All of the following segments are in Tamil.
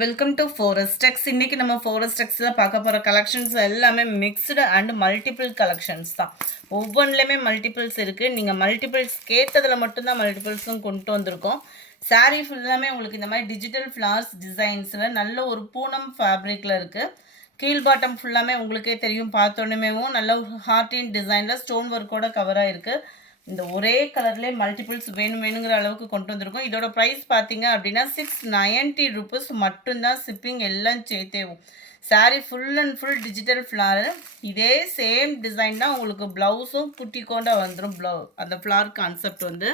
வெல்கம் டு Forex இன்னைக்கு நம்ம Forex பார்க்க போகிற கலெக்ஷன்ஸ் எல்லாமே மிக்ஸ்டு அண்ட் மல்டிபிள் கலெக்ஷன்ஸ் தான். ஒவ்வொன்றுலையுமே மல்டிபிள்ஸ் இருக்குது. நீங்கள் மல்டிபிள்ஸ் கேட்டதில் மட்டும்தான் மல்டிபிள்ஸும் கொண்டு வந்திருக்கோம். சாரீ ஃபுல்லாமே உங்களுக்கு இந்த மாதிரி டிஜிட்டல் ஃப்ளார்ஸ் டிசைன்ஸில் நல்ல ஒரு பூனம் ஃபேப்ரிக்கில் இருக்குது. கீழ் பாட்டம் ஃபுல்லாமே உங்களுக்கே தெரியும், பார்த்தோன்னுமேவும் நல்ல ஒரு ஹார்டின் டிசைனில் ஸ்டோன் ஒர்க்கோட கவராக இருக்குது. இந்த ஒரே கலர்லேயே மல்டிபிள்ஸ் வேணுங்கிற அளவுக்கு கொண்டு வந்திருக்கோம். இதோட ப்ரைஸ் பார்த்தீங்க அப்படின்னா 690 ரூபீஸ் மட்டும்தான். ஷிப்பிங் எல்லாம் சேர்த்தேவும். Sari full and full digital ஃப்ளாரு. இதே சேம் டிசைன் தான் உங்களுக்கு ப்ளவுஸும் குட்டிக்கோண்டா வந்துடும். அந்த ஃப்ளார் கான்செப்ட் வந்து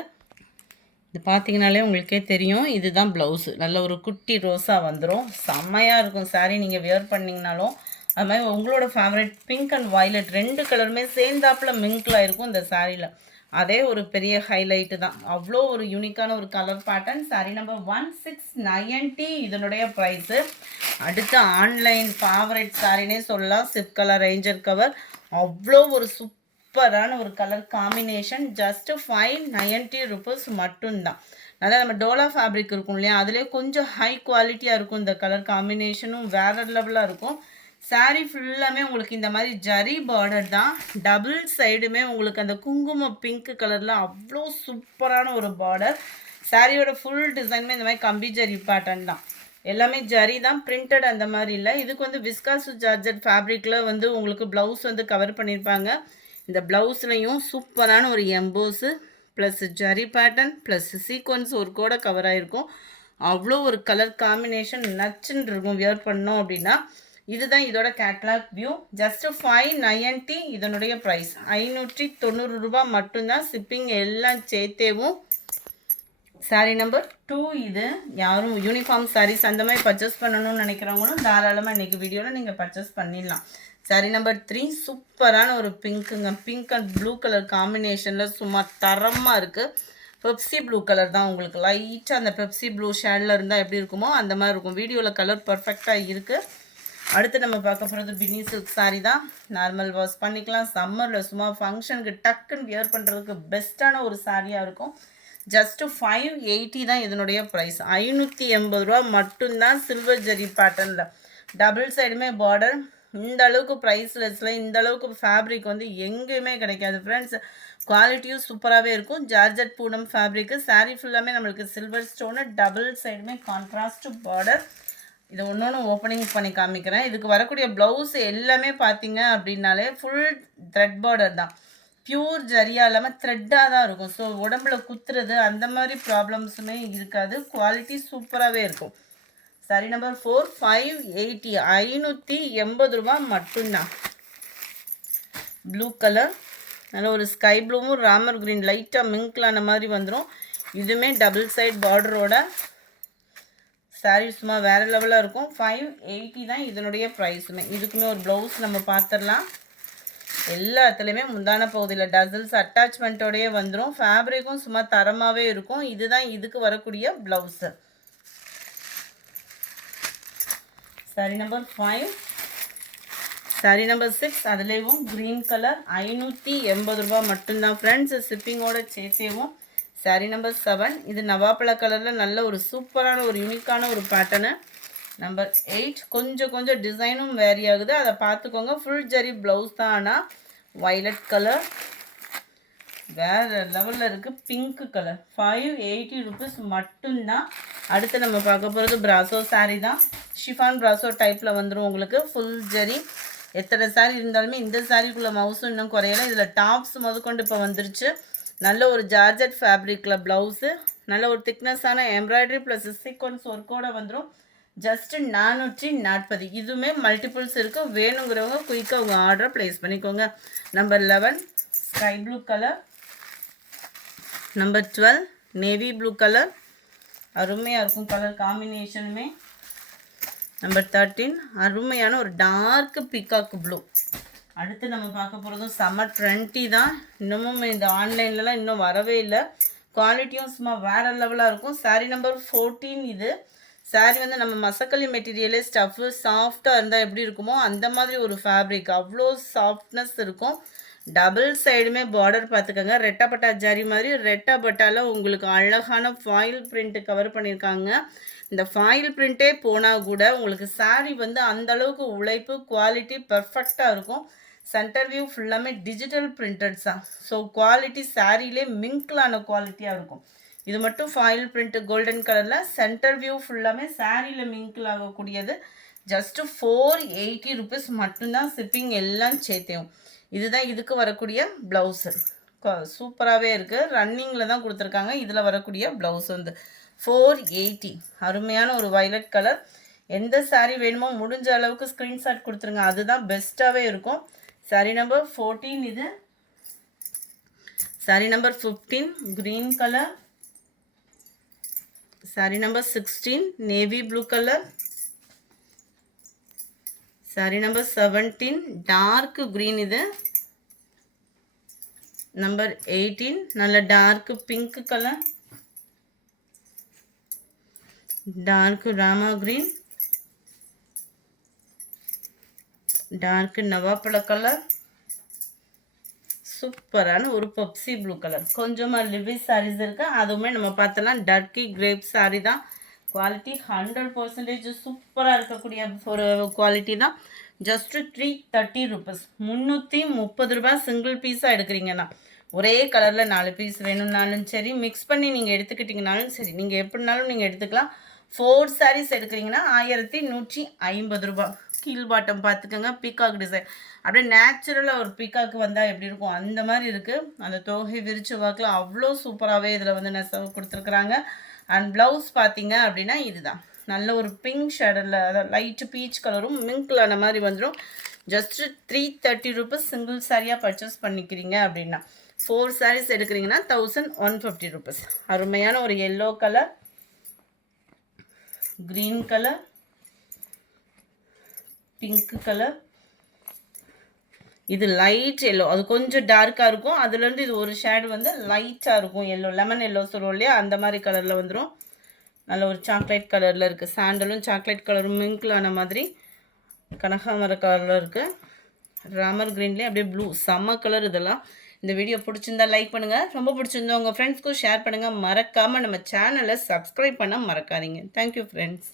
இது பார்த்தீங்கனாலே உங்களுக்கே தெரியும். இதுதான் ப்ளவுஸு. நல்ல ஒரு குட்டி ரோஸாக வந்துடும். செம்மையாக இருக்கும் சாரீ. நீங்கள் வியர் பண்ணிங்கனாலும் அது மாதிரி உங்களோட ஃபேவரட் பிங்க் அண்ட் வயலட் ரெண்டு கலருமே சேர்ந்தாப்பில் மிங்கில் இருக்கும் இந்த சாரியில். அதே ஒரு பெரிய ஹைலைட்டு தான். அவ்வளோ ஒரு யூனிக்கான ஒரு கலர் பேட்டர்ன். சாரீ நம்பர் 1690 இதனுடைய ப்ரைஸு. அடுத்த ஆன்லைன் ஃபேவரட் சாரினே சொல்லலாம். Chip colour ranger cover. அவ்வளோ ஒரு சூப்பரான ஒரு கலர் காம்பினேஷன். ஜஸ்ட்டு 590 ரூபீஸ் மட்டும்தான். அதாவது நம்ம டோலா ஃபேப்ரிக் இருக்கும் இல்லையா, அதிலே கொஞ்சம் ஹை குவாலிட்டியாக இருக்கும். இந்த கலர் காம்பினேஷனும் வேறு லெவலாக இருக்கும். சாரீ ஃபுல்லாமே உங்களுக்கு இந்த மாதிரி ஜரி பார்டர் தான். டபுள் சைடுமே உங்களுக்கு அந்த குங்குமம் பிங்க் கலரில் அவ்வளோ சூப்பரான ஒரு பார்டர். சாரியோட ஃபுல் டிசைனுமே இந்த மாதிரி கம்பி ஜரி பேட்டர்ன் தான். எல்லாமே ஜரி தான், பிரிண்டட் அந்த மாதிரி இல்லை. இதுக்கு வந்து விஸ்காசு ஜார்ஜட் ஃபேப்ரிக்கில் வந்து உங்களுக்கு ப்ளவுஸ் வந்து கவர் பண்ணியிருப்பாங்க. இந்த ப்ளவுஸ்லையும் சூப்பரான ஒரு emboss plus zari pattern plus sequence ஒரு கூட கவர் ஆகிருக்கும். அவ்வளோ ஒரு கலர் காம்பினேஷன் நச்சுன்னு இருக்கும் வியர் பண்ணோம் அப்படின்னா. இதுதான் இதோட கேட்லாக் வியூ. ஜஸ்ட் 590 இதனுடைய ப்ரைஸ். 590 ரூபா மட்டும்தான். ஷிப்பிங் எல்லாம் சேர்த்தேவும். சாரீ நம்பர் 2 இது. யாரும் யூனிஃபார்ம் சாரீஸ் அந்த மாதிரி பர்ச்சேஸ் பண்ணணும்னு நினைக்கிறவங்களும் தாராளமாக இன்றைக்கி வீடியோவில் நீங்கள் பர்ச்சேஸ் பண்ணிடலாம். சாரீ நம்பர் 3 சூப்பரான ஒரு பிங்க்குங்க. பிங்க் அண்ட் ப்ளூ கலர் காம்பினேஷனில் சும்மா தரமாக இருக்குது. பெப்சி ப்ளூ கலர் தான். உங்களுக்கு லைட்டாக அந்த பெப்சி ப்ளூ ஷேடில் இருந்தால் எப்படி இருக்குமோ அந்த மாதிரி இருக்கும். வீடியோவில் கலர் பர்ஃபெக்டாக இருக்குது. அடுத்து நம்ம பார்க்க போகிறது பின்னி சில்க் சாரீ தான். நார்மல் வாஷ் பண்ணிக்கலாம். சம்மரில் சும்மா ஃபங்க்ஷனுக்கு டக்குன்னு வியர் பண்ணுறதுக்கு பெஸ்ட்டான ஒரு சாரியாக இருக்கும். ஜஸ்ட்டு 580 தான் இதனுடைய ப்ரைஸ். 580 ரூபா மட்டும்தான். சில்வர் ஜெரி பேட்டர்னில் டபுள் சைடுமே பார்டர். இந்த அளவுக்கு ப்ரைஸ்லெஸில் இந்த அளவுக்கு ஃபேப்ரிக் வந்து எங்கேயுமே கிடைக்காது ஃப்ரெண்ட்ஸ். குவாலிட்டியும் சூப்பராகவே இருக்கும். Georgette Poonam fabric. சாரீ ஃபுல்லாமே நம்மளுக்கு சில்வர் ஸ்டோனு. டபுள் சைடுமே கான்ட்ராஸ்ட் பார்டர். இதை ஒன்று ஓப்பனிங் பண்ணி காமிக்கிறேன். இதுக்கு வரக்கூடிய ப்ளவுஸ் எல்லாமே பார்த்தீங்க அப்படின்னாலே ஃபுல் த்ரெட் பார்டர் தான். பியூர் ஜரியா இல்லாமல் த்ரெட்டாக தான் இருக்கும். ஸோ உடம்புல குத்துறது அந்த மாதிரி ப்ராப்ளம்ஸுமே இருக்காது. குவாலிட்டி சூப்பராகவே இருக்கும். சாரி நம்பர் 4 580 580 ரூபா மட்டும்தான். ப்ளூ கலர் நல்ல ஒரு ஸ்கை ப்ளூவும் ராமர் க்ரீன் லைட்டாக மிங்க்லான மாதிரி வந்துடும். இதுவுமே டபுள் சைட் பார்டரோட சாரீ சும்மா வேறு லெவலாக இருக்கும். 580 தான் இதனுடைய ப்ரைஸுமே. இதுக்குமே ஒரு ப்ளவுஸ் நம்ம பார்த்துடலாம். எல்லாத்துலேயுமே முந்தான பகுதியில் டசல்ஸ் அட்டாச்மெண்ட்டோடையே வந்துடும். ஃபேப்ரிக்கும் சும்மா தரமாகவே இருக்கும். இதுதான் இதுக்கு வரக்கூடிய blouse. Sari number 5. Sari number 6 அதுலேயும் க்ரீன் கலர். 580 ரூபா மட்டும்தான் ஃப்ரெண்ட்ஸ். ஷிப்பிங்கோட சேர்த்தேவும். சாரீ நம்பர் 7 இது நவாப்பழ கலரில் நல்ல ஒரு சூப்பரான ஒரு யூனிக்கான ஒரு பேட்டர்னு. நம்பர் 8 கொஞ்சம் டிசைனும் வேரி ஆகுது, அதை பார்த்துக்கோங்க. ஃபுல் ஜரி ப்ளவுஸ் தான். ஆனால் வயலட் கலர் வேறு லெவலில் இருக்குது. Pink colour. 580 ரூபீஸ் மட்டும்தான். அடுத்து நம்ம பார்க்க போகிறது பிராசோ சாரீ தான். ஷிஃபான் பிராசோ டைப்பில் வந்துடும் உங்களுக்கு. ஃபுல் ஜரி. எத்தனை சாரீ இருந்தாலுமே இந்த சாரீக்குள்ளே மவுஸும் இன்னும் குறையலை. இதில் டாப்ஸ் முதற்கொண்டு இப்போ வந்துருச்சு. நல்ல ஒரு ஜார்ஜட் ஃபேப்ரிக்கில் ப்ளவுஸு. நல்ல ஒரு திக்னஸான எம்ப்ராய்டரி ப்ளஸ் சீக்வன்ஸ் ஒர்க்கோடு வந்துடும். ஜஸ்ட்டு 440. இதுவுமே மல்டிபிள்ஸ் இருக்குது. வேணுங்கிறவங்க குயிக்காக உங்கள் ஆர்டரை ப்ளேஸ் பண்ணிக்கோங்க. Number 11 sky blue colour. Number 12 navy blue colour. அருமையாக இருக்கும் கலர் காம்பினேஷனுமே. நம்பர் 13 அருமையான ஒரு டார்க் பீகாக் ப்ளூ. அடுத்து நம்ம பார்க்க போகிறதும் செம்ம ட்ரெண்டி தான். இன்னமும் இந்த ஆன்லைன்லலாம் இன்னும் வரவே இல்லை. குவாலிட்டியும் சும்மா வேறு லெவலாக இருக்கும். சாரீ நம்பர் 14 இது. சாரீ வந்து நம்ம மசக்கலி மெட்டீரியலே ஸ்டஃப்பு சாஃப்டாக இருந்தால் எப்படி இருக்குமோ அந்த மாதிரி ஒரு ஃபேப்ரிக். அவ்வளோ சாஃப்ட்னஸ் இருக்கும். டபுள் சைடுமே பார்டர் பார்த்துக்கோங்க. ரெட்டப்பட்டா ஜரி மாதிரி ரெட்டப்பட்டால உங்களுக்கு அழகான ஃபாயில் பிரிண்ட் கவர் பண்ணியிருக்காங்க. இந்த ஃபாயில் பிரிண்ட்டே போனால் கூட உங்களுக்கு saree வந்து அந்தளவுக்கு உழைப்பு குவாலிட்டி பர்ஃபெக்டாக இருக்கும். சென்டர் வியூ ஃபுல்லாமே டிஜிட்டல் பிரிண்டட்ஸ் தான். ஸோ குவாலிட்டி சாரியிலே மிங்க்லான குவாலிட்டியாக இருக்கும். இது மட்டும் ஃபாயில் பிரிண்ட் கோல்டன் கலரில் சென்டர் வியூ ஃபுல்லாமே சாரியில் மிங்கிள் ஆகக்கூடியது. ஜஸ்ட்டு 480 rupees மட்டும்தான் ஷிப்பிங் எல்லாம் சேர்த்தேன். இதுதான் இதுக்கு வரக்கூடிய ப்ளவுஸு. சூப்பராகவே இருக்குது. ரன்னிங்கில் தான் கொடுத்துருக்காங்க. இதில் வரக்கூடிய ப்ளவுஸ் வந்து 480. அருமையான ஒரு வயலட் கலர். எந்த சாரீ வேணுமோ முடிஞ்ச அளவுக்கு ஸ்க்ரீன்ஷாட் கொடுத்துருங்க. அதுதான் பெஸ்ட்டாகவே இருக்கும். சாரீ நம்பர் 14 இது. Sari number 15 green colour. Sari number 16 navy blue colour. Sari number 17 dark green இது. நம்பர் 18 நல்ல டார்க் பிங்க் கலர். டார்க் ராமா க்ரீன். டார்க் நவாப்பழ கலர். சூப்பரான ஒரு பப்சி ப்ளூ கலர். கொஞ்சமாக லிவி சாரீஸ் இருக்குது. அதுவுமே நம்ம பார்த்தோன்னா டர்க்கி கிரேப் சாரீ தான். குவாலிட்டி 100% சூப்பராக இருக்கக்கூடிய ஒரு குவாலிட்டி தான். Just 330 rupees. 330 ரூபா சிங்கிள் பீஸாக எடுக்கிறீங்கன்னா ஒரே கலரில் 4 பீஸ் வேணும்னாலும் சரி, மிக்ஸ் பண்ணி நீங்கள் எடுத்துக்கிட்டிங்கனாலும் சரி, நீங்கள் எப்படினாலும் நீங்கள் எடுத்துக்கலாம். 4 sarees எடுக்கிறீங்கன்னா 1150 ரூபா. கீழ் பாட்டம் பார்த்துக்கோங்க. பீகாக் டிசைன் அப்படியே நேச்சுரலாக ஒரு பீகாக்கு வந்தால் எப்படி இருக்கும் அந்த மாதிரி இருக்குது. அந்த தோகை விரிச்சு வாக்கில் அவ்வளோ சூப்பராகவே இதில் வந்து நெசவு கொடுத்துருக்குறாங்க. அண்ட் ப்ளவுஸ் பார்த்தீங்க அப்படின்னா இதுதான் நல்ல ஒரு பிங்க் ஷேடில், அதாவது லைட்டு பீச் கலரும் மிங்க்லான மாதிரி வந்துடும். ஜஸ்ட்டு 330 rupees சிங்கிள் சாரியாக பர்ச்சேஸ் பண்ணிக்கிறீங்க அப்படின்னா 4 sarees எடுக்கிறீங்கன்னா 1150 rupees. அருமையான ஒரு yellow colour, green colour, pink colour. இது லைட் எல்லோ, அது கொஞ்சம் டார்க்காக இருக்கும். அதுலேருந்து இது ஒரு ஷேடு வந்து லைட்டாக இருக்கும். எல்லோ, லெமன் எல்லோ சொல்லுவோம் இல்லையா, அந்த மாதிரி கலரில் வந்துடும். நல்ல ஒரு சாக்லேட் கலரில் இருக்குது. சாண்டலும் சாக்லேட் கலரும் மிங்க்லான மாதிரி கனகாமர கலரில் இருக்குது. ராமர் க்ரீன்லேயே அப்படியே ப்ளூ, செம்ம கலர் இதெல்லாம். இந்த வீடியோ பிடிச்சிருந்தா லைக் பண்ணுங்கள். ரொம்ப பிடிச்சிருந்தா உங்கள் ஃப்ரெண்ட்ஸ்க்கும் ஷேர் பண்ணுங்கள். மறக்காமல் நம்ம சேனலை சப்ஸ்கிரைப் பண்ண மறக்காதீங்க. Thank you friends.